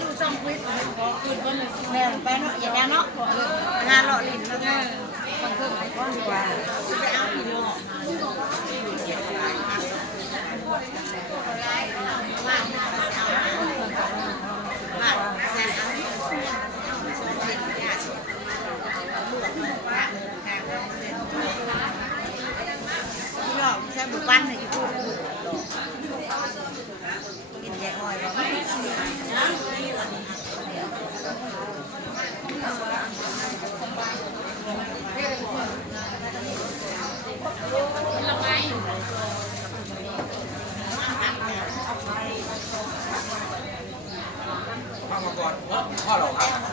ดูซองควิดแม่ไปเนาะอย่าแน่เนาะงานหล่อลิ้นแล้วก็ต้องเพิ่มไอ้ก้อนดีกว่าไปเอาอีกเนาะใช่บุกบ้านเลยอยู่กินแยกอ้อยบ่ข้าวมาก่อนพ่อหรอครับ